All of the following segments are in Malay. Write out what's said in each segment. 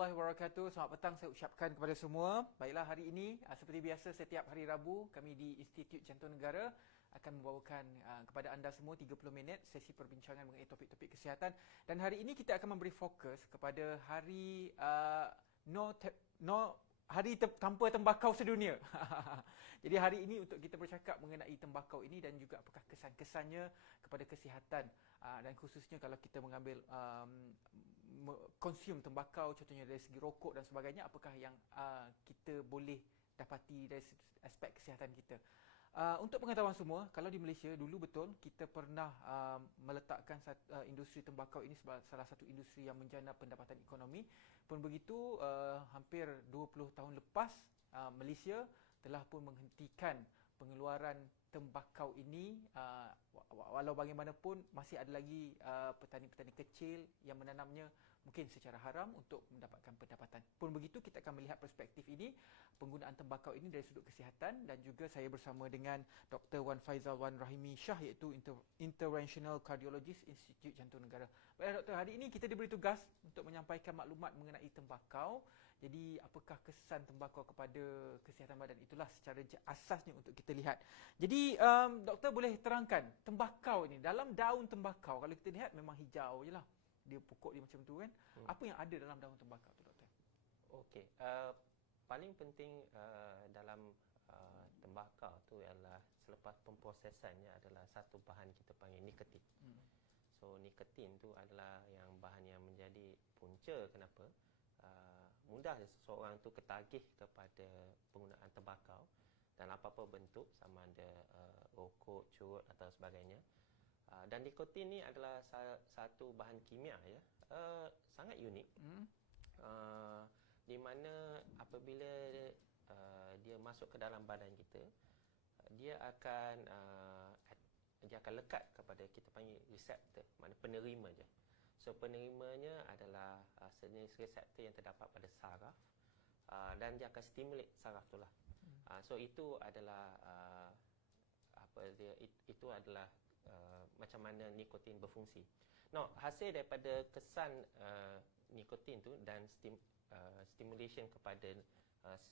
Wabarakatuh. Selamat petang saya ucapkan kepada semua. Baiklah, hari ini seperti biasa setiap hari Rabu kami di Institut Jantung Negara akan membawakan kepada anda semua 30 minit sesi perbincangan mengenai topik-topik kesihatan, dan hari ini kita akan memberi fokus kepada hari tanpa tembakau sedunia. Jadi hari ini untuk kita bercakap mengenai tembakau ini dan juga apakah kesan-kesannya kepada kesihatan, dan khususnya kalau kita mengambil konsum tembakau, contohnya dari segi rokok dan sebagainya, apakah yang kita boleh dapati dari aspek kesihatan kita. Untuk pengetahuan semua, kalau di Malaysia dulu betul kita pernah meletakkan industri tembakau ini sebagai salah satu industri yang menjana pendapatan ekonomi. Pun begitu, hampir 20 tahun lepas, Malaysia telah pun menghentikan pengeluaran tembakau ini. Walau bagaimanapun masih ada lagi petani-petani kecil yang menanamnya mungkin secara haram untuk mendapatkan pendapatan. Pun begitu, kita akan melihat perspektif ini, penggunaan tembakau ini dari sudut kesihatan, dan juga saya bersama dengan Dr. Wan Faizal Wan Rahimi Shah, iaitu Interventional Cardiologist Institut Jantung Negara. Baiklah Doktor, hari ini kita diberi tugas untuk menyampaikan maklumat mengenai tembakau. Jadi apakah kesan tembakau kepada kesihatan badan, itulah secara asasnya untuk kita lihat. Jadi Doktor boleh terangkan tembakau ini, dalam daun tembakau kalau kita lihat memang hijau je lah, dia pokok dia macam tu kan. Apa yang ada dalam daun tembakau tu Doktor? Okey, paling penting dalam tembakau tu ialah selepas pemprosesannya adalah satu bahan kita panggil nikotin. So nikotin tu adalah yang bahan yang menjadi punca kenapa mudah seseorang tu ketagih kepada penggunaan tembakau dan apa-apa bentuk, sama ada rokok, curut atau sebagainya. Dan nikotin ni adalah satu bahan kimia ya, sangat unik. Di mana apabila dia masuk ke dalam badan kita, dia akan lekat kepada kita panggil reseptor, makna penerima je. So penerimanya adalah sejenis reseptor yang terdapat pada saraf, dan dia akan stimulate saraf tu lah. So itu adalah itu adalah macam mana nikotin berfungsi. Now, hasil daripada kesan nikotin tu dan stimulation kepada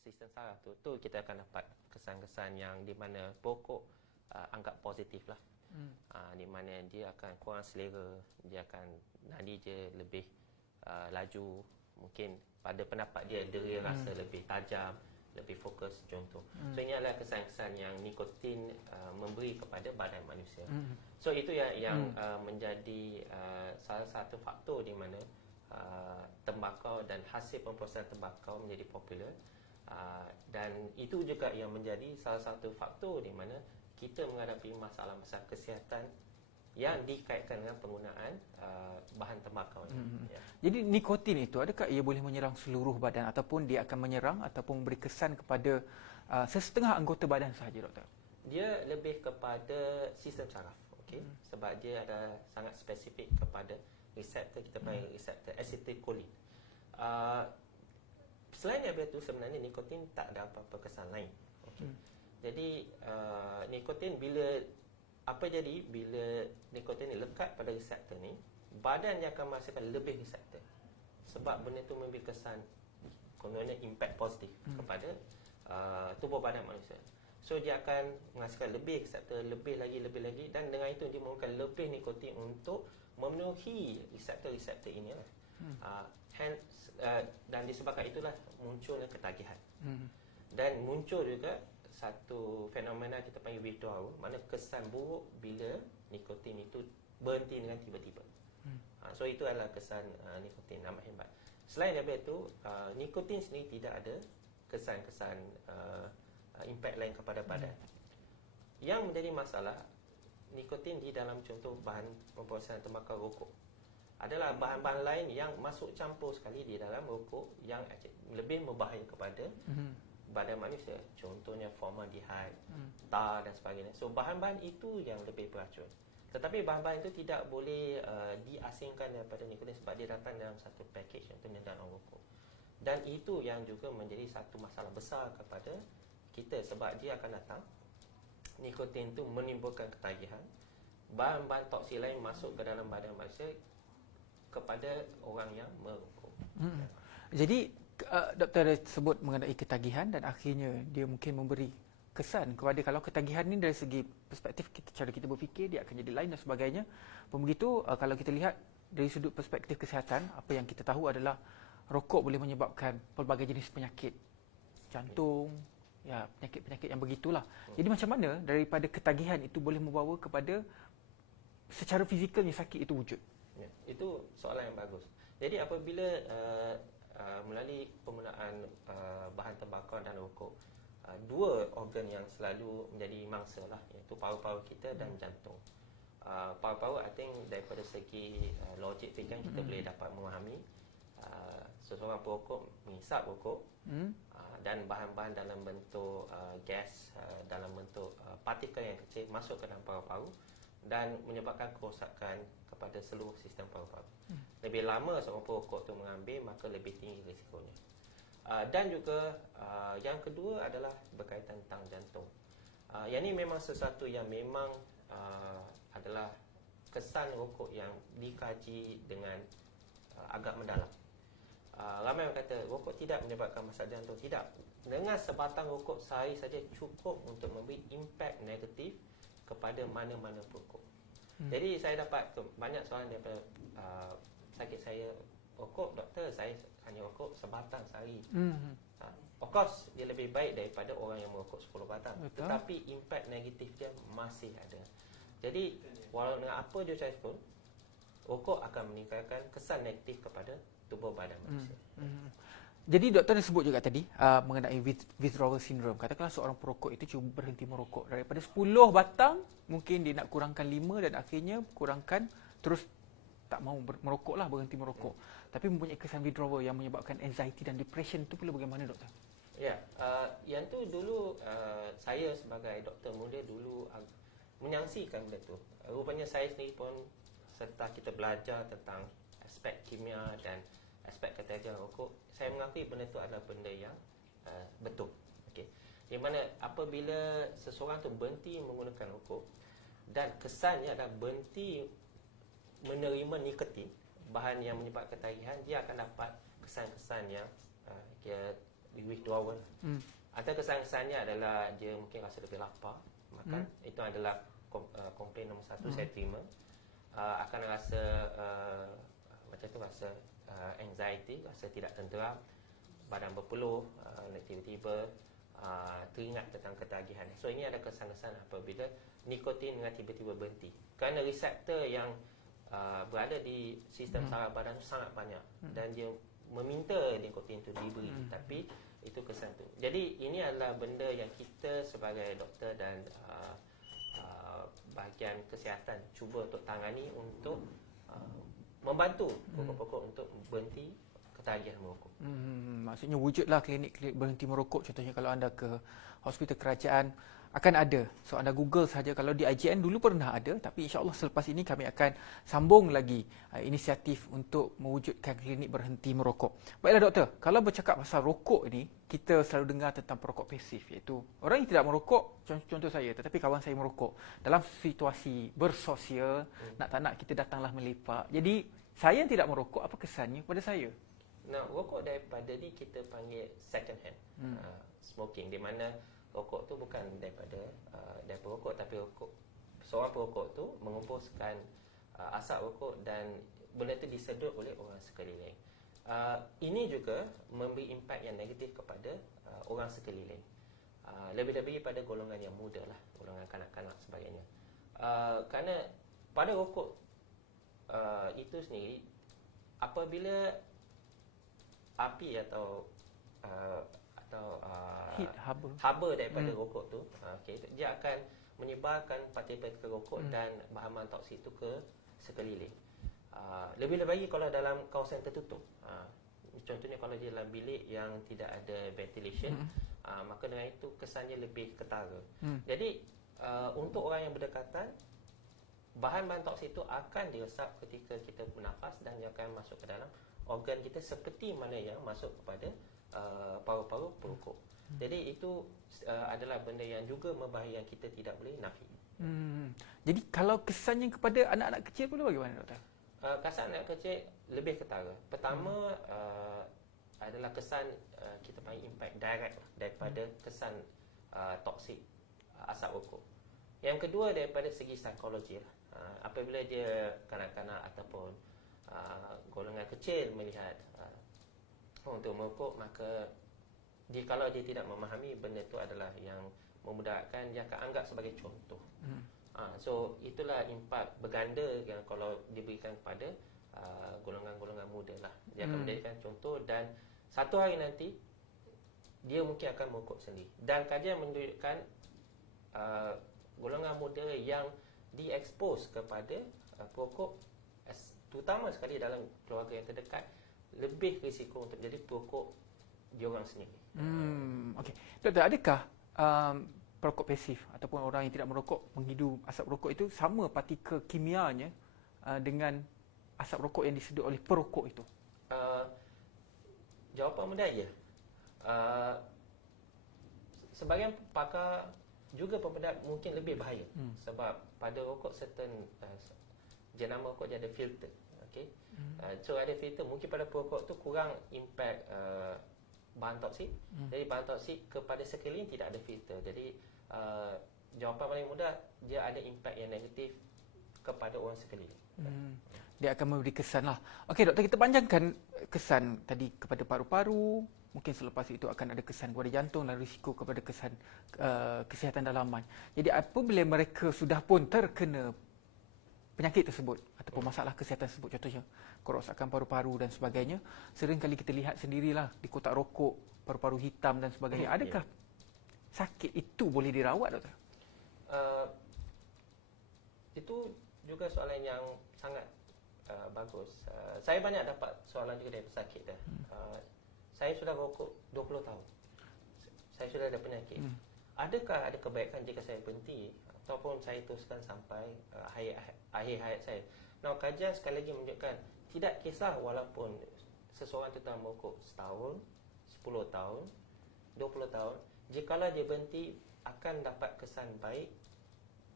sistem saraf tu kita akan dapat kesan-kesan yang di mana pokok anggap positif lah. Di mana dia akan kurang selera, dia akan nadi je lebih laju, mungkin pada pendapat dia derai rasa lebih tajam, lebih fokus, contoh. So ini adalah kesan-kesan yang nikotin memberi kepada badan manusia. So itu yang menjadi salah satu faktor di mana tembakau dan hasil pemprosesan tembakau menjadi popular, dan itu juga yang menjadi salah satu faktor di mana kita menghadapi masalah-masalah kesihatan yang dikaitkan dengan penggunaan bahan tembakau ini. Ya. Jadi nikotin itu, adakah ia boleh menyerang seluruh badan ataupun dia akan menyerang ataupun memberi kesan kepada sesetengah anggota badan sahaja Doktor? Dia lebih kepada sistem saraf, okey? Sebab dia ada sangat spesifik kepada reseptor, kita panggil reseptor acetylcholine. Selain daripada itu, sebenarnya nikotin tak ada apa-apa kesan lain. Okay. Jadi nikotin bila nikotin ni lekat pada reseptor ni, badan dia akan menghasilkan lebih reseptor. Sebab benda tu memberi kesan kononnya impact positif kepada tubuh badan manusia. So dia akan menghasilkan lebih reseptor, lebih lagi, dan dengan itu dia memerlukan lebih nikotin untuk memenuhi reseptor-reseptor ini lah. Dan disebabkan itulah munculnya ketagihan. Dan muncul juga satu fenomena kita panggil withdrawal, mana kesan buruk bila nikotin itu berhenti dengan tiba-tiba. So itu adalah kesan nikotin amat hebat. Selain daripada itu, nikotin sendiri tidak ada kesan-kesan impact lain kepada badan. Yang menjadi masalah, nikotin di dalam contoh bahan pemprosesan tembakau rokok adalah bahan-bahan lain yang masuk campur sekali di dalam rokok yang lebih berbahaya kepada badan manusia. Contohnya formaldehyde, tar dan sebagainya. So bahan-bahan itu yang lebih beracun. Tetapi bahan-bahan itu tidak boleh diasingkan daripada nikotin sebab dia datang dalam satu package, contohnya dalam rokok. Dan itu yang juga menjadi satu masalah besar kepada kita sebab dia akan datang, nikotin itu menimbulkan ketagihan, bahan-bahan toksik lain masuk ke dalam badan manusia kepada orang yang merokok. Jadi doktor ada sebut mengenai ketagihan dan akhirnya dia mungkin memberi kesan kepada kalau ketagihan ni dari segi perspektif kita, cara kita berfikir dia akan jadi lain dan sebagainya. Begitu kalau kita lihat dari sudut perspektif kesihatan, apa yang kita tahu adalah rokok boleh menyebabkan pelbagai jenis penyakit jantung, ya penyakit-penyakit yang begitulah. Jadi macam mana daripada ketagihan itu boleh membawa kepada secara fizikalnya sakit itu wujud? Ya, itu soalan yang bagus. Jadi apabila melalui penggunaan bahan tembakau dan rokok, dua organ yang selalu menjadi mangsa lah, iaitu paru-paru kita dan jantung. Paru-paru, I think daripada segi logik fikiran kita boleh dapat memahami seseorang perokok menghisap rokok dan bahan-bahan dalam bentuk gas, dalam bentuk partikel yang kecil masuk ke dalam paru-paru dan menyebabkan kerosakan kepada seluruh sistem paru-paru. Lebih lama seorang perokok tu mengambil, maka lebih tinggi risikonya. Dan juga yang kedua adalah berkaitan tentang jantung. Yang ini memang sesuatu yang memang adalah kesan rokok yang dikaji dengan agak mendalam. Ramai orang kata rokok tidak menyebabkan masalah jantung. Tidak. Dengan sebatang rokok sehari saja cukup untuk memberi impak negatif kepada mana-mana perokok. Jadi saya dapat banyak soalan daripada sakit saya, rokok doktor, saya hanya rokok sebatang sehari. Of course dia lebih baik daripada orang yang merokok 10 batang. Betul. Tetapi impak negatif dia masih ada. Jadi walau dengan apa jua cara pun, rokok akan meningkatkan kesan negatif kepada tubuh badan manusia. Jadi doktor dah sebut juga tadi mengenai withdrawal syndrome. Katakanlah seorang perokok itu cuba berhenti merokok. Daripada 10 batang, mungkin dia nak kurangkan 5 dan akhirnya kurangkan, terus tak mahu merokok lah, berhenti merokok. Tapi mempunyai kesan withdrawal yang menyebabkan anxiety dan depression itu pula bagaimana doktor? Ya, yang tu dulu saya sebagai doktor muda dulu menyaksikan benda tu. Rupanya saya sendiri pun setelah kita belajar tentang aspek kimia dan aspek ketagihan rokok, saya mengakui benda tu adalah benda yang betul. Okey. Di mana apabila seseorang tu berhenti menggunakan rokok dan kesannya adalah berhenti menerima nikotin, bahan yang menyebabkan ketagihan, dia akan dapat kesan-kesan yang kira withdrawal. Atau kesan-kesannya adalah dia mungkin rasa lebih lapar, makan. Itu adalah komplain nombor 1 saya terima. Akan rasa macam tu, rasa anxiety, rasa tidak tenteram, badan berpeluh, tiba-tiba teringat tentang ketagihan. So ini ada kesan-kesan apabila nikotin dengan tiba-tiba berhenti. Kerana reseptor yang berada di sistem saraf badan tu sangat banyak dan dia meminta nikotin tu diberi, tapi itu kesan tu. Jadi ini adalah benda yang kita sebagai doktor dan bahagian kesihatan cuba untuk tangani untuk membantu pokok-pokok untuk berhenti ketagihan merokok. Maksudnya wujudlah klinik-klinik berhenti merokok. Contohnya kalau anda ke hospital kerajaan akan ada. So anda Google saja. Kalau di IJN dulu pernah ada, tapi insya-Allah selepas ini kami akan sambung lagi inisiatif untuk mewujudkan klinik berhenti merokok. Baiklah doktor, kalau bercakap pasal rokok ini, kita selalu dengar tentang perokok pasif, iaitu orang yang tidak merokok, contoh saya, tetapi kawan saya merokok. Dalam situasi bersosial, nak tak nak kita datanglah melepak. Jadi saya yang tidak merokok, apa kesannya kepada saya? Nah, rokok daripada ni kita panggil second hand smoking, di mana rokok tu bukan daripada rokok, tapi rokok seorang perokok tu mengumpulkan asap rokok dan benda itu disedut oleh orang sekeliling. Ini juga memberi impak yang negatif kepada orang sekeliling. Lebih-lebih pada golongan yang muda lah, golongan kanak-kanak sebagainya. Kerana pada rokok itu sendiri, apabila api atau heat haba daripada rokok tu, dia akan menyebarkan partikel rokok dan bahan-bahan toksik itu ke sekeliling. Lebih lagi kalau dalam kawasan tertutup. Contohnya kalau dia dalam bilik yang tidak ada ventilation, maka dengan itu kesannya lebih ketara. Jadi untuk orang yang berdekatan, bahan-bahan toksik itu akan diresap ketika kita bernafas dan dia akan masuk ke dalam organ kita seperti mana yang masuk kepada paru-paru perokok. Jadi itu adalah benda yang juga membahayai, yang kita tidak boleh nafi. Jadi kalau kesannya kepada anak-anak kecil pula bagaimana doktor? Kesan anak kecil lebih ketara. Pertama, adalah kesan kita panggil impact direct daripada kesan toksik asap rokok. Yang kedua daripada segi psikologi lah. Apabila dia kanak-kanak ataupun golongan kecil melihat untuk merokok, maka kalau dia tidak memahami benda itu adalah yang memudaratkan, dia akan anggap sebagai contoh. So itulah impak berganda yang kalau diberikan kepada golongan-golongan muda lah. Dia akan menjadikan contoh, dan satu hari nanti dia mungkin akan merokok sendiri. Dan kajian menunjukkan golongan muda yang diekspos kepada perokok, terutama sekali dalam keluarga yang terdekat, lebih risiko untuk jadi perokok diorang sendiri. Okey. Doktor, adakah perokok pasif ataupun orang yang tidak merokok menghidu asap rokok itu sama partikel kimianya dengan asap rokok yang disedut oleh perokok itu? Jawapan mudah ya. Sebahagian pakar juga pembedat mungkin lebih bahaya. Sebab pada rokok certain jenama rokok dia ada filter. Okay? So ada filter, mungkin pada perokok tu kurang impact bahan toksik. Jadi bahan toksik kepada sekeliling tidak ada filter. Jadi jawapan paling mudah, dia ada impact yang negatif kepada orang sekeliling. Dia akan memberi kesan lah. Okey doktor, kita panjangkan kesan tadi kepada paru-paru, mungkin selepas itu akan ada kesan kepada jantung dan risiko kepada kesan kesihatan dalaman. Jadi apabila mereka sudah pun terkena penyakit tersebut ataupun masalah kesihatan tersebut, contohnya kerosakan paru-paru dan sebagainya, seringkali kita lihat sendirilah di kotak rokok paru-paru hitam dan sebagainya. Adakah sakit itu boleh dirawat, doktor? Itu juga soalan yang sangat bagus. Saya banyak dapat soalan juga dari pesakit dah. Saya sudah rokok 20 tahun. Saya sudah ada penyakit. Adakah ada kebaikan jika saya berhenti ataupun saya teruskan sampai akhir hayat saya? Nah, kajian sekali lagi menunjukkan tidak kisah walaupun seseorang itu telah merokok setahun, 10 tahun, 20 tahun, jikalau dia berhenti akan dapat kesan baik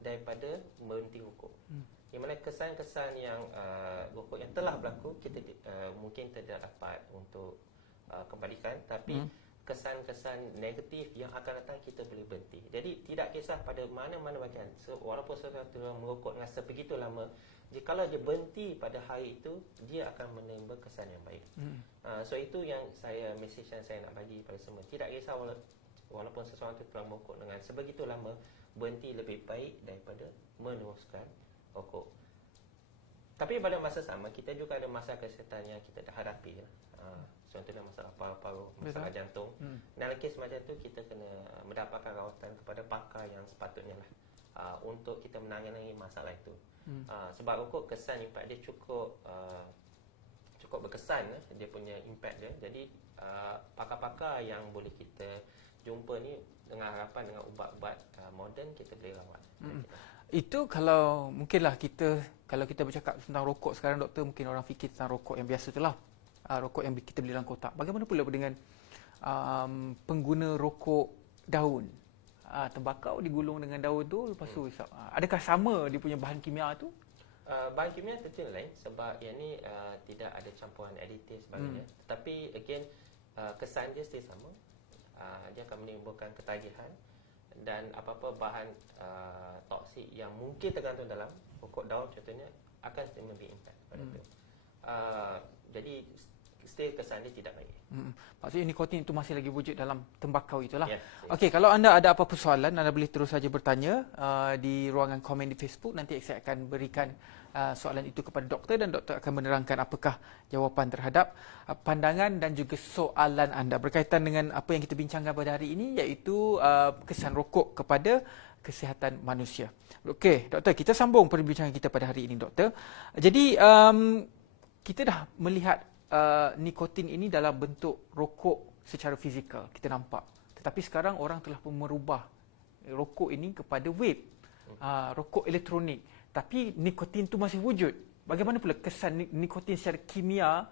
daripada berhenti rokok. Di mana kesan-kesan yang rokok yang telah berlaku kita mungkin tidak dapat untuk kembalikan, tapi kesan-kesan negatif yang akan datang kita boleh berhenti. Jadi tidak kisah pada mana-mana bahagian, walaupun seseorang merokok dengan sebegitu lama, jikalau dia berhenti pada hari itu, dia akan menerima kesan yang baik. So itu yang message yang saya nak bagi pada semua. Tidak kisah walaupun seseorang itu telah merokok dengan sebegitu lama, berhenti lebih baik daripada meneruskan rokok. Tapi pada masa sama, kita juga ada masalah kesihatan yang kita dah hadapi. Contohnya masalah paru-paru, masalah jantung. Dalam kes macam tu, kita kena mendapatkan rawatan kepada pakar yang sepatutnya lah, untuk kita menangani masalah itu. Sebab rokok kesan impact dia cukup berkesan, dia punya impact dia. Jadi pakar-pakar yang boleh kita jumpa ni, dengan harapan dengan ubat-ubat moden kita boleh rawat. Itu kalau mungkinlah kalau kita bercakap tentang rokok sekarang, doktor, mungkin orang fikir tentang rokok yang biasa tu lah, rokok yang kita beli dalam kotak. Bagaimana pula dengan pengguna rokok daun? Tembakau digulung dengan daun tu, lepas tu hisap. Adakah sama dia punya bahan kimia tu? Bahan kimia tentu lain, sebab yang ni tidak ada campuran aditif sebagainya. Tetapi again, kesan dia still sama. Dia akan menimbulkan ketagihan, dan apa-apa bahan toksik yang mungkin tergantung dalam rokok daun contohnya akan memberi impact pada itu. Jadi still kesan dia tidak baik. Maksudnya nikotin itu masih lagi wujud dalam tembakau itulah. Yes. Okey, kalau anda ada apa-apa soalan, anda boleh terus saja bertanya di ruangan komen di Facebook. Nanti saya akan berikan soalan itu kepada doktor, dan doktor akan menerangkan apakah jawapan terhadap pandangan dan juga soalan anda berkaitan dengan apa yang kita bincangkan pada hari ini, iaitu kesan rokok kepada kesihatan manusia. Okey, doktor, kita sambung perbincangan kita pada hari ini, doktor. Jadi kita dah melihat nikotin ini dalam bentuk rokok secara fizikal, kita nampak. Tetapi sekarang orang telah pun merubah rokok ini kepada vape, rokok elektronik. Tapi nikotin itu masih wujud. Bagaimana pula kesan nikotin secara kimia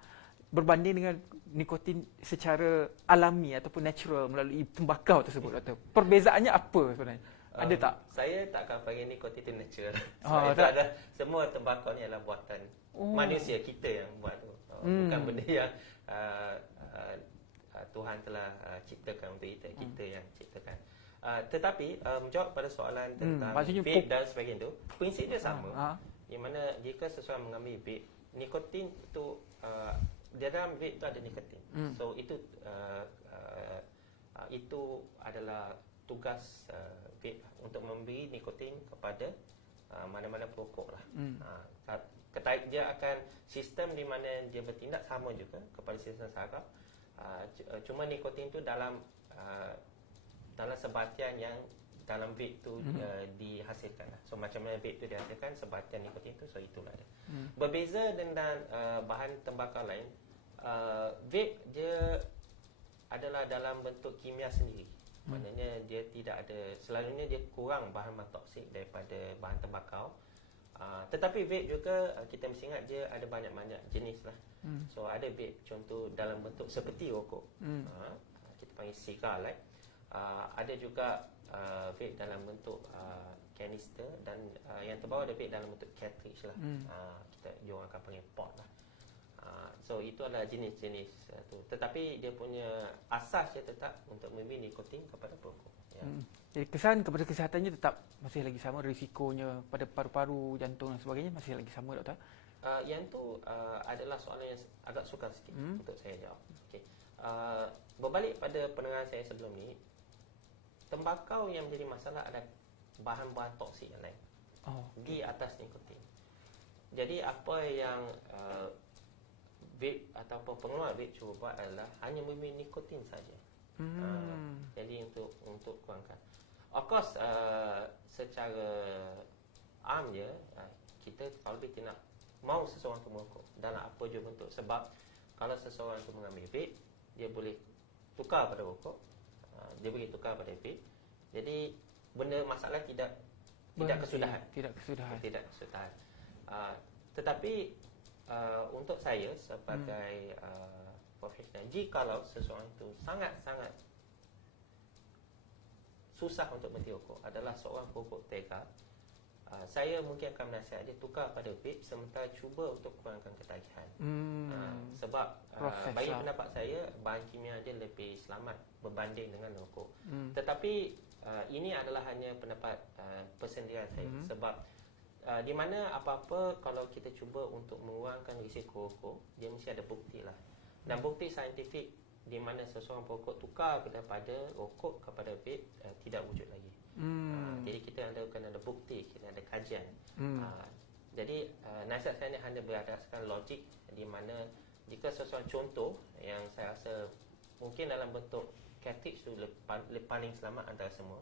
berbanding dengan nikotin secara alami ataupun natural melalui tembakau tersebut, doktor? Perbezaannya apa sebenarnya? Ada tak? Saya tak akan panggil nikotin itu natural. Sebab itu ada, semua tembakau ni adalah buatan manusia kita yang buat tu. Bukan benda yang Tuhan telah ciptakan untuk kita yang ciptakan. Tetapi menjawab pada soalan tentang vape dan sebagainya tu, prinsip dia sama. Di mana jika seseorang mengambil vape, nikotin itu di dalam vape tu ada nikotin. So itu adalah tugas vape untuk memberi nikotin kepada mana-mana perokok lah. Dia akan sistem di mana dia bertindak sama juga kepada sistem saraf. Cuma nikotin tu dalam sebatian yang dalam vape tu dihasilkan. So macam mana vape tu dihasilkan, sebatian nikotin tu, so itulah dia. Berbeza dengan bahan tembakau lain, vape dia adalah dalam bentuk kimia sendiri. Maknanya dia tidak ada, selalunya dia kurang bahan toksik daripada bahan tembakau. Tetapi vape juga kita mesti ingat dia ada banyak-banyak jenis lah. So ada vape contoh dalam bentuk seperti rokok, kita panggil cigar light. Ada juga vape dalam bentuk kanister, dan yang terbawah ada vape dalam bentuk cartridge lah. Dia orang akan panggil pod lah. So itu adalah jenis-jenis tu. Tetapi dia punya asas dia tetap untuk memberi nikotin kepada perokok. Jadi kesan kepada kesihatannya tetap masih lagi sama, risikonya pada paru-paru, jantung dan sebagainya masih lagi sama, doktor? Yang tu adalah soalan yang agak sukar sikit untuk saya jawab. Okay. Berbalik pada penerangan saya sebelum ni, tembakau yang menjadi masalah adalah bahan-bahan toksik yang lain di atas nikotin. Jadi apa yang vape ataupun pengeluar vape cuba buat adalah hanya memberi nikotin saja. Jadi untuk kurangkan. Of course secara am je kita kalau lebih tidak mau seseorang tu merokok dalam apa je bentuk. Sebab kalau seseorang tu mengambil vape, dia boleh tukar pada rokok, dia boleh tukar pada vape. Jadi benda masalah tidak kesudahan. Tetapi untuk saya sebagai profesional, jikalau seseorang itu sangat-sangat susah untuk berhenti rokok, adalah seorang perokok tega, saya mungkin akan menasihat dia tukar pada vape sementara cuba untuk kurangkan ketagihan. Sebab bagi pendapat saya, bahan kimia dia lebih selamat berbanding dengan rokok. Tetapi ini adalah hanya pendapat persendirian saya. Sebab di mana apa-apa kalau kita cuba untuk mengurangkan risiko rokok, dia mesti ada bukti lah. Dan bukti saintifik di mana seseorang perokok tukar daripada rokok kepada vape tidak wujud lagi. Jadi kita ada bukti, kita ada kajian. Jadi nasihat saya ni hanya berdasarkan logik, di mana jika seseorang contoh yang saya rasa mungkin dalam bentuk cartridge tu paling selamat antara semua,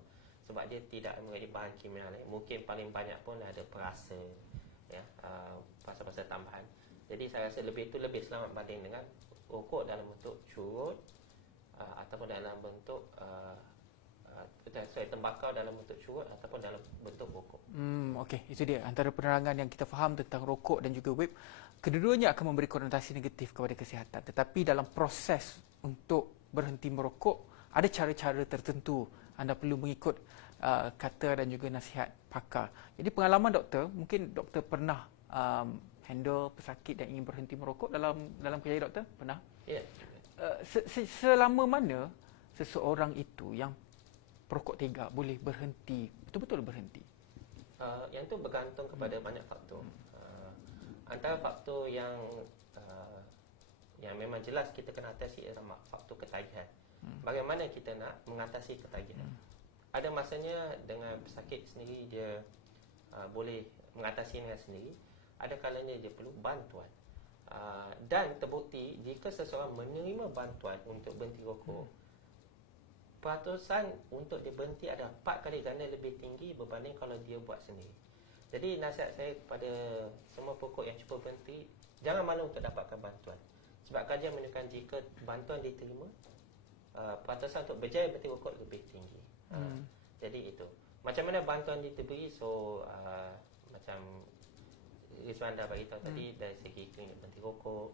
sebab dia tidak mengandungi bahan kimia lain. Mungkin paling banyak pun ada perasa, ya, perasa-perasa tambahan. Jadi saya rasa lebih selamat banding dengan rokok dalam bentuk curut ataupun dalam bentuk tembakau dalam bentuk curut ataupun dalam bentuk rokok. Okey, itu dia antara penerangan yang kita faham tentang rokok dan juga vape. Kedua-duanya akan memberi konotasi negatif kepada kesihatan. Tetapi dalam proses untuk berhenti merokok, ada cara-cara tertentu. Anda perlu mengikut kata dan juga nasihat pakar. Jadi pengalaman doktor, mungkin doktor pernah handle pesakit yang ingin berhenti merokok dalam kerjaya doktor? Pernah? Ya. Selama mana seseorang itu yang perokok tega boleh berhenti, betul-betul berhenti? Yang tu bergantung kepada banyak faktor. Antara faktor yang memang jelas kita kena atasi adalah faktor ketagihan. Bagaimana kita nak mengatasi ketagihan? Ada masanya dengan pesakit sendiri dia boleh mengatasi dengan sendiri. Ada kalanya dia perlu bantuan. Dan terbukti jika seseorang menerima bantuan untuk berhenti rokok, peratusan untuk dia berhenti ada 4 kali ganda lebih tinggi berbanding kalau dia buat sendiri. Jadi nasihat saya kepada semua perokok yang cuba berhenti, jangan malu untuk dapatkan bantuan. Sebab kajian menunjukkan jika bantuan diterima, peratusan untuk berjaya berhenti rokok lebih tinggi. Jadi itu. Macam mana bantuan diberi? So macam Rizwan dah beritahu tadi, dari segi klinik berhenti rokok,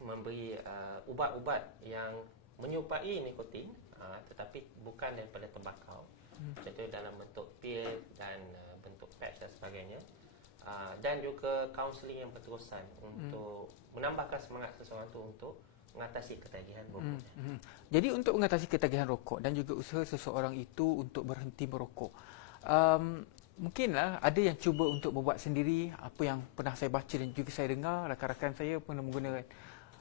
memberi ubat-ubat yang menyerupai nikotin tetapi bukan daripada tembakau. Contohnya dalam bentuk pil dan bentuk patch dan sebagainya. Dan juga kaunseling yang berterusan untuk menambahkan semangat seseorang tu untuk mengatasi ketagihan rokok. Jadi untuk mengatasi ketagihan rokok dan juga usaha seseorang itu untuk berhenti merokok, mungkinlah ada yang cuba untuk membuat sendiri. Apa yang pernah saya baca dan juga saya dengar, rakan-rakan saya pernah menggunakan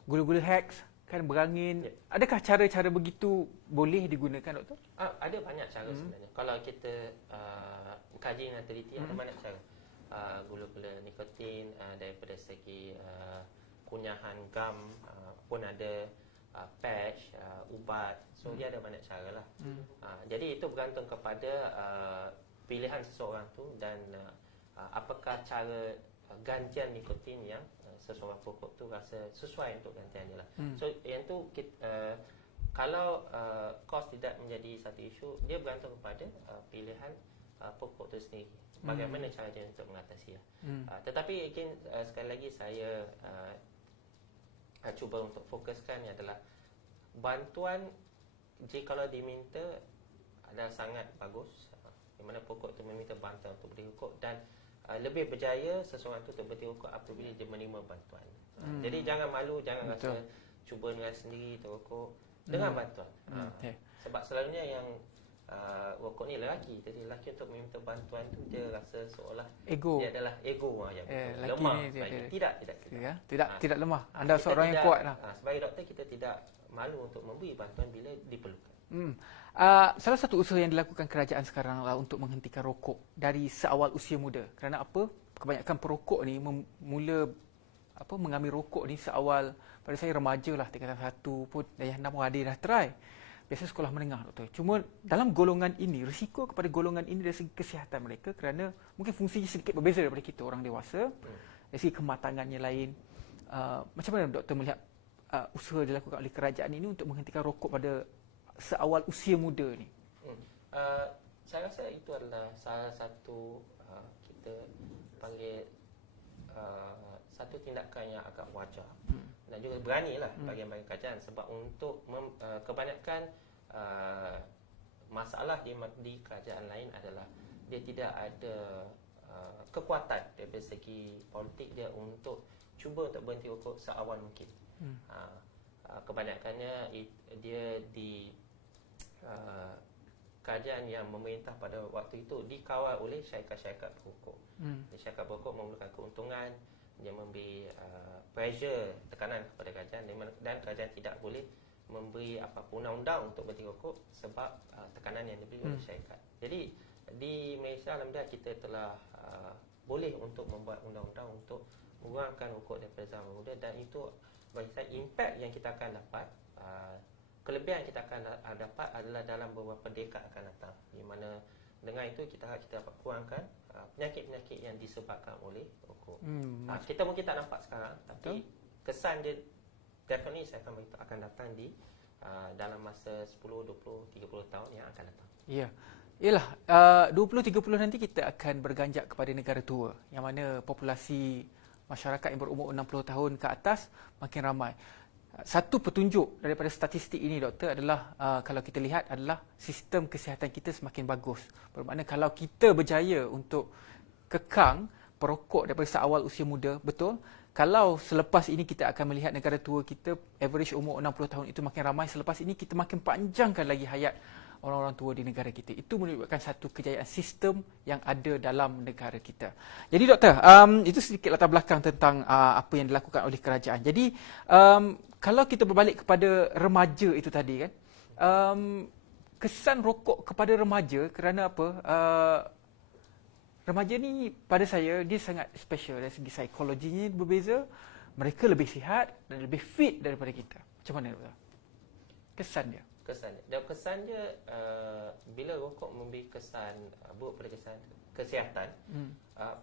gula-gula Hex, kan berangin. Adakah cara-cara begitu boleh digunakan, doktor? Ada banyak cara sebenarnya. Kalau kita kaji dengan teliti, ada banyak cara. Gula-gula nikotin, daripada segi kunyahan gam pun ada, patch, ubat. So dia ada banyak cara lah. Jadi itu bergantung kepada pilihan seseorang tu dan apakah cara gantian nikotin yang seseorang pokok tu rasa sesuai untuk gantian dia lah. So yang tu kalau kos tidak menjadi satu isu, dia bergantung kepada pilihan pokok tu sendiri. Bagaimana cara dia untuk mengatasi. Tetapi again, sekali lagi saya cuba untuk fokuskan adalah bantuan jikalau diminta adalah sangat bagus, di mana pokok itu meminta bantuan untuk berhenti rokok, dan lebih berjaya seseorang itu untuk berhenti rokok apabila dia menerima bantuan. Jadi jangan malu, jangan rasa cuba dengan sendiri terrokok, dengan bantuan. Sebab selalunya yang rokok ni lelaki, jadi lelaki untuk meminta bantuan tu dia rasa seolah ego. Dia adalah ego yang lemah. Tidak lemah. Anda seorang yang kuat lah. Sebagai doktor kita tidak malu untuk memberi bantuan bila diperlukan. Salah satu usaha yang dilakukan kerajaan sekarang lah untuk menghentikan rokok dari seawal usia muda. Kerana apa? Kebanyakan perokok ni mengambil rokok ni seawal, pada saya remaja lah, tingkatan 1 pun, dayah 6 pun ada dah try. Biasa sekolah menengah, doktor. Cuma dalam golongan ini, risiko kepada golongan ini dari segi kesihatan mereka, kerana mungkin fungsinya sedikit berbeza daripada kita orang dewasa, dari segi kematangannya lain. Macam mana doktor melihat usaha dilakukan oleh kerajaan ini untuk menghentikan rokok pada seawal usia muda ni? Saya rasa itu adalah salah satu kita panggil satu tindakan yang agak wajar dan juga beranilah bagi kerajaan, sebab untuk kebanyakan masalah di kerajaan lain adalah dia tidak ada kekuatan dari segi politik dia untuk cuba untuk berhenti rokok seawal mungkin. Kebanyakannya dia di kerajaan yang memerintah pada waktu itu dikawal oleh syarikat-syarikat perokok. Syarikat perokok memerlukan keuntungan, dia memberi pressure, tekanan kepada kerajaan, dan kerajaan tidak boleh memberi apa-apa undang-undang untuk berhenti rokok sebab tekanan yang diberi oleh syarikat. Jadi di Malaysia alhamdulillah kita telah boleh untuk membuat undang-undang untuk mengurangkan rokok daripada zaman muda, dan itu bagi saya impact yang kita akan dapat, kelebihan yang kita akan dapat adalah dalam beberapa dekad akan datang, di mana dengan itu kita dapat kurangkan penyakit-penyakit yang disebabkan oleh rokok. Kita mungkin tak nampak sekarang, tapi kesan dia definitely saya akan beritahu akan datang di dalam masa 10, 20, 30 tahun yang akan datang. Ya. Yalah, 20-30 nanti kita akan berganjak kepada negara tua, yang mana populasi masyarakat yang berumur 60 tahun ke atas makin ramai. Satu petunjuk daripada statistik ini, doktor, adalah kalau kita lihat adalah sistem kesihatan kita semakin bagus. Bermakna kalau kita berjaya untuk kekang perokok daripada seawal usia muda, betul. Kalau selepas ini kita akan melihat negara tua kita, average umur 60 tahun itu makin ramai, selepas ini kita makin panjangkan lagi hayat orang-orang tua di negara kita. Itu menunjukkan satu kejayaan sistem yang ada dalam negara kita. Jadi doktor, itu sedikit latar belakang tentang apa yang dilakukan oleh kerajaan. Jadi kalau kita berbalik kepada remaja itu tadi kan, kesan rokok kepada remaja, kerana apa? Remaja ni pada saya dia sangat special dari segi psikologinya berbeza. Mereka lebih sihat dan lebih fit daripada kita. Macam mana doktor? Kesan dia. Kesan dia bila rokok memberi kesan buruk pada kesan kesihatan,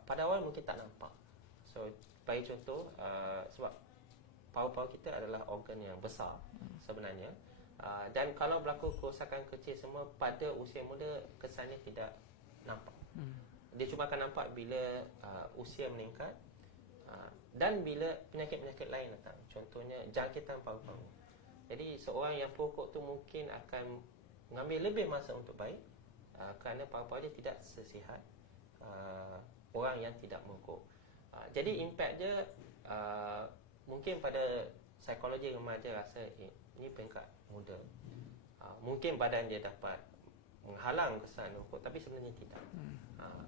pada awal mungkin tak nampak. So bagi contoh, sebab paru-paru kita adalah organ yang besar sebenarnya, dan kalau berlaku kerosakan kecil semua pada usia muda, kesannya tidak nampak. Dia cuma akan nampak bila usia meningkat, dan bila penyakit-penyakit lain datang, contohnya jangkitan paru-paru. Jadi seorang yang perokok tu mungkin akan mengambil lebih masa untuk baik, kerana paru-paru dia tidak sesihat orang yang tidak merokok. Jadi impact dia mungkin pada psikologi remaja rasa ini peringkat muda. Mungkin badan dia dapat menghalang kesan rokok, tapi sebenarnya tidak.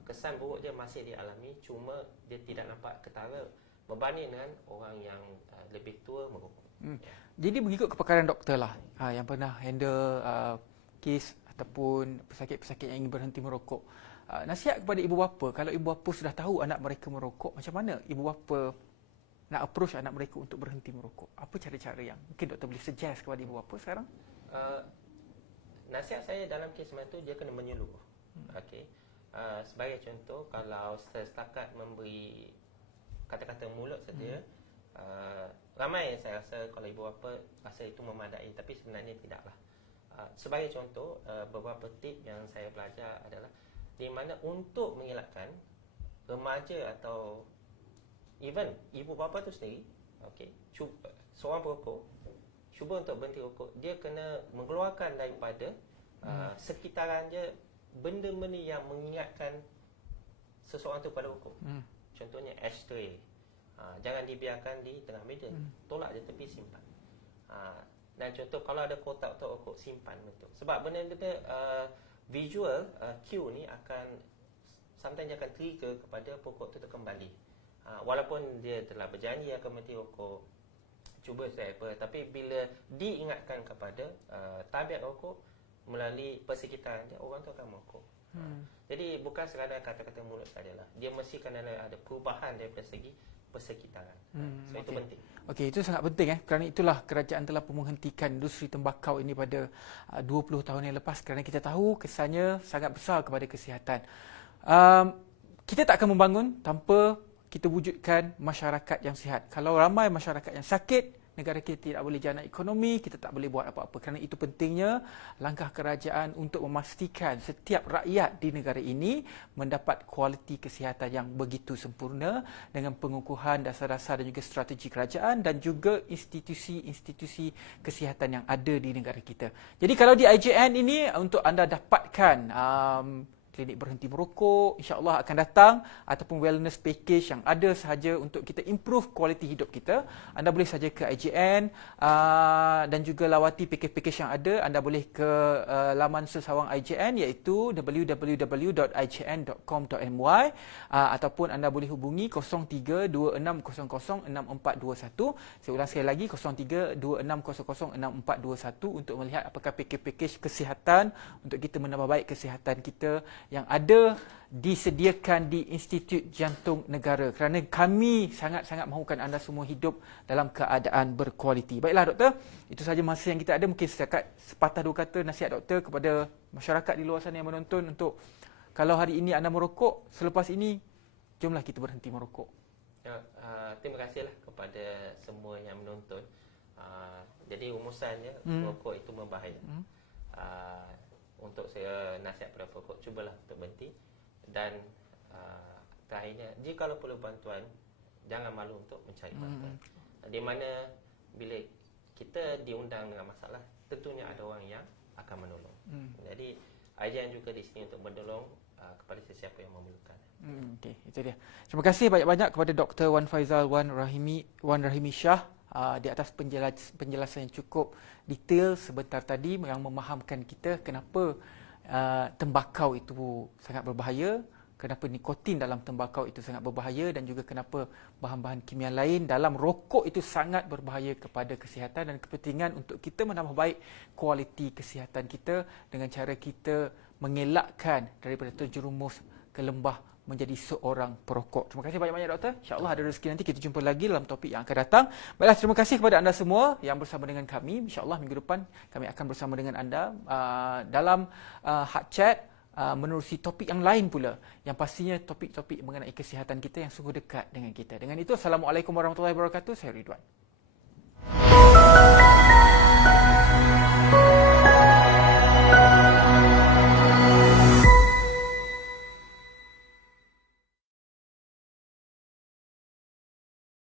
Kesan buruk dia masih dialami, cuma dia tidak nampak ketara berbanding dengan orang yang lebih tua merokok. Jadi mengikut kepakaran doktor lah yang pernah handle kes ataupun pesakit-pesakit yang ingin berhenti merokok. Nasihat kepada ibu bapa, kalau ibu bapa sudah tahu anak mereka merokok, macam mana ibu bapa nak approach anak mereka untuk berhenti merokok? Apa cara-cara yang mungkin doktor boleh suggest kepada ibu bapa sekarang? Nasihat saya dalam kes macam tu, dia kena menyeluruh. Okey. Sebagai contoh, kalau setakat memberi kata-kata mulut saja, ramai saya rasa kalau ibu bapa rasa itu memadai, tapi sebenarnya tidaklah. Sebagai contoh, beberapa tip yang saya belajar adalah di mana untuk mengelakkan remaja atau even ibu bapa tu sendiri, okey, seorang perokok cuba untuk berhenti rokok, dia kena mengeluarkan daripada sekitaran dia benda-benda yang mengingatkan seseorang tu pada rokok. Contohnya ashtray. Jangan dibiarkan di tengah meja. Tolak je tepi, simpan. Dan contoh kalau ada kotak untuk rokok, simpan betul. Sebab benda-benda visual cue ni akan sometimes akan trigger kepada pokok tu kembali. Walaupun dia telah berjanji akan berhenti rokok, cuba apa, tapi bila diingatkan kepada tabiat rokok melalui persekitaran dia, orang tu akan merokok. Jadi bukan sekadar kata-kata mulut sajalah. Dia mesti kena ada perubahan daripada segi persekitaran. So itu penting. Okey, itu sangat penting kerana itulah kerajaan telah menghentikan industri tembakau ini pada 20 tahun yang lepas kerana kita tahu kesannya sangat besar kepada kesihatan. Kita tak akan membangun tanpa kita wujudkan masyarakat yang sihat. Kalau ramai masyarakat yang sakit, negara kita tidak boleh jana ekonomi, kita tak boleh buat apa-apa. Kerana itu pentingnya langkah kerajaan untuk memastikan setiap rakyat di negara ini mendapat kualiti kesihatan yang begitu sempurna dengan pengukuhan dasar-dasar dan juga strategi kerajaan dan juga institusi-institusi kesihatan yang ada di negara kita. Jadi kalau di IJN ini untuk anda dapatkan klinik berhenti merokok, insya-Allah akan datang, ataupun wellness package yang ada sahaja untuk kita improve kualiti hidup kita, anda boleh saja ke IJN dan juga lawati package-package yang ada. Anda boleh ke laman sesawang IJN iaitu www.ijn.com.my ataupun anda boleh hubungi 0326006421. Saya ulang sekali lagi, 0326006421 untuk melihat apakah package-package kesihatan untuk kita menambah baik kesihatan kita yang ada disediakan di Institut Jantung Negara, kerana kami sangat-sangat mahukan anda semua hidup dalam keadaan berkualiti. Baiklah doktor, itu sahaja masa yang kita ada. Mungkin setakat sepatah dua kata nasihat doktor kepada masyarakat di luar sana yang menonton untuk kalau hari ini anda merokok, selepas ini jomlah kita berhenti merokok. Terima kasihlah kepada semua yang menonton. Jadi rumusannya, merokok itu berbahaya. Untuk saya nasihat pada perokok, cubalah untuk berhenti. Dan terakhirnya, jika perlu bantuan, jangan malu untuk mencari bantuan. Di mana bila kita diundang dengan masalah, tentunya ada orang yang akan menolong. Jadi IJN juga di sini untuk menolong kepada sesiapa yang memerlukan. Okey, itu dia. Terima kasih banyak-banyak kepada Dr. Wan Faizal Wan Rahimi Shah di atas penjelasan yang cukup detail sebentar tadi yang memahamkan kita kenapa tembakau itu sangat berbahaya, kenapa nikotin dalam tembakau itu sangat berbahaya dan juga kenapa bahan-bahan kimia lain dalam rokok itu sangat berbahaya kepada kesihatan dan kepentingan untuk kita menambah baik kualiti kesihatan kita dengan cara kita mengelakkan daripada terjerumus ke lembah menjadi seorang perokok. Terima kasih banyak-banyak doktor. InsyaAllah ada rezeki nanti kita jumpa lagi dalam topik yang akan datang. Baiklah, terima kasih kepada anda semua yang bersama dengan kami. InsyaAllah minggu depan kami akan bersama dengan anda dalam hot chat menerusi topik yang lain pula, yang pastinya topik-topik mengenai kesihatan kita yang sungguh dekat dengan kita. Dengan itu, Assalamualaikum warahmatullahi wabarakatuh. Saya Ridwan.